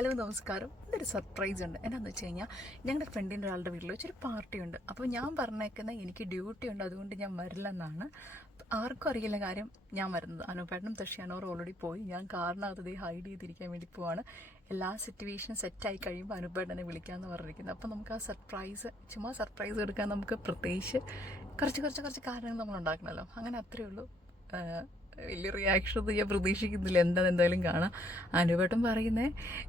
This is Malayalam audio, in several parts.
ഹലോ നമസ്കാരം. ഇതൊരു സർപ്രൈസ് ഉണ്ട്. എന്നാന്ന് വെച്ച് കഴിഞ്ഞാൽ ഞങ്ങളുടെ ഫ്രണ്ടിൻ്റെ ഒരാളുടെ വീട്ടിൽ വെച്ചൊരു പാർട്ടി ഉണ്ട്. അപ്പോൾ ഞാൻ പറഞ്ഞേക്കുന്നത് എനിക്ക് ഡ്യൂട്ടി ഉണ്ട്, അതുകൊണ്ട് ഞാൻ വരില്ലെന്നാണ്. ആർക്കും അറിയില്ല കാര്യം ഞാൻ വരുന്നത്. അനൂപേട്ടനും തഷ്യാനോറും ഓൾറെഡി പോയി. ഞാൻ കാരണത്തതേ ഹൈഡ് ചെയ്തിരിക്കാൻ വേണ്ടി പോവാണ്. എല്ലാ സിറ്റുവേഷനും സെറ്റായി കഴിയുമ്പോൾ അനൂപേട്ടനെ വിളിക്കാമെന്ന് പറഞ്ഞിരിക്കുന്നത്. അപ്പോൾ നമുക്ക് ആ ചുമ്മാ സർപ്രൈസ് എടുക്കാൻ നമുക്ക് പ്രത്യേകിച്ച് കുറച്ച് കാര്യങ്ങൾ നമ്മൾ ഉണ്ടാക്കണമല്ലോ. അങ്ങനെ അത്രയേ ഉള്ളൂ. വലിയ റിയാക്ഷൻ ഒന്നും ഞാൻ പ്രതീക്ഷിക്കുന്നില്ല. എന്തായാലും കാണാം. അനൂപേട്ടൻ പറയുന്നേ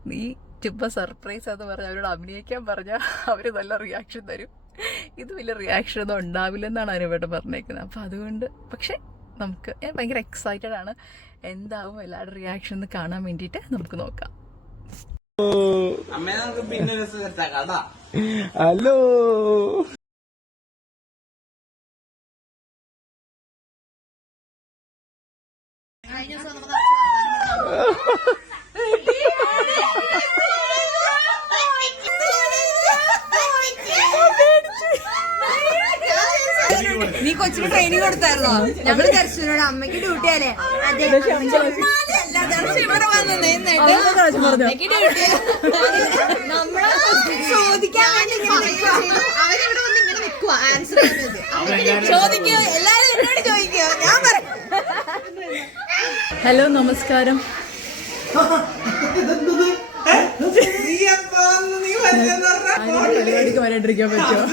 നീ ചുമ്മാ സർപ്രൈസ് എന്ന് പറഞ്ഞാൽ അവരോട് അഭിനയിക്കാൻ പറഞ്ഞാൽ അവർ നല്ല റിയാക്ഷൻ തരും. ഇത് വലിയ റിയാക്ഷൻ ഒന്നും ഉണ്ടാവില്ലെന്നാണ് അനൂപേട്ടൻ പറഞ്ഞേക്കുന്നത്. അപ്പോൾ അതുകൊണ്ട് പക്ഷേ ഞാൻ ഭയങ്കര എക്സൈറ്റഡ് ആണ്. എന്താവും എല്ലാവരുടെ റിയാക്ഷൻ ഒന്ന് കാണാൻ വേണ്ടിയിട്ട് നമുക്ക് നോക്കാം. ഹലോ നീ കൊച്ചിന് ട്രെയിനിങ് കൊടുത്തായിരുന്നോ? ഞങ്ങള് ദർശനോട് അമ്മയ്ക്ക് ഡ്യൂട്ടി അല്ലേ? അതെ, നമ്മളെ ചോദിക്കാൻ വേണ്ടി അവരിവിടെ വന്ന് ഇങ്ങനെ നിൽക്കുക. ആൻസർ ചോദിക്കോ, എല്ലാരും എന്നോട് ചോദിക്കോ. ഞാൻ പറയാം. ഹലോ നമസ്കാരം. പരിപാടിക്ക് വരാണ്ടിരിക്കാൻ പറ്റുമോ?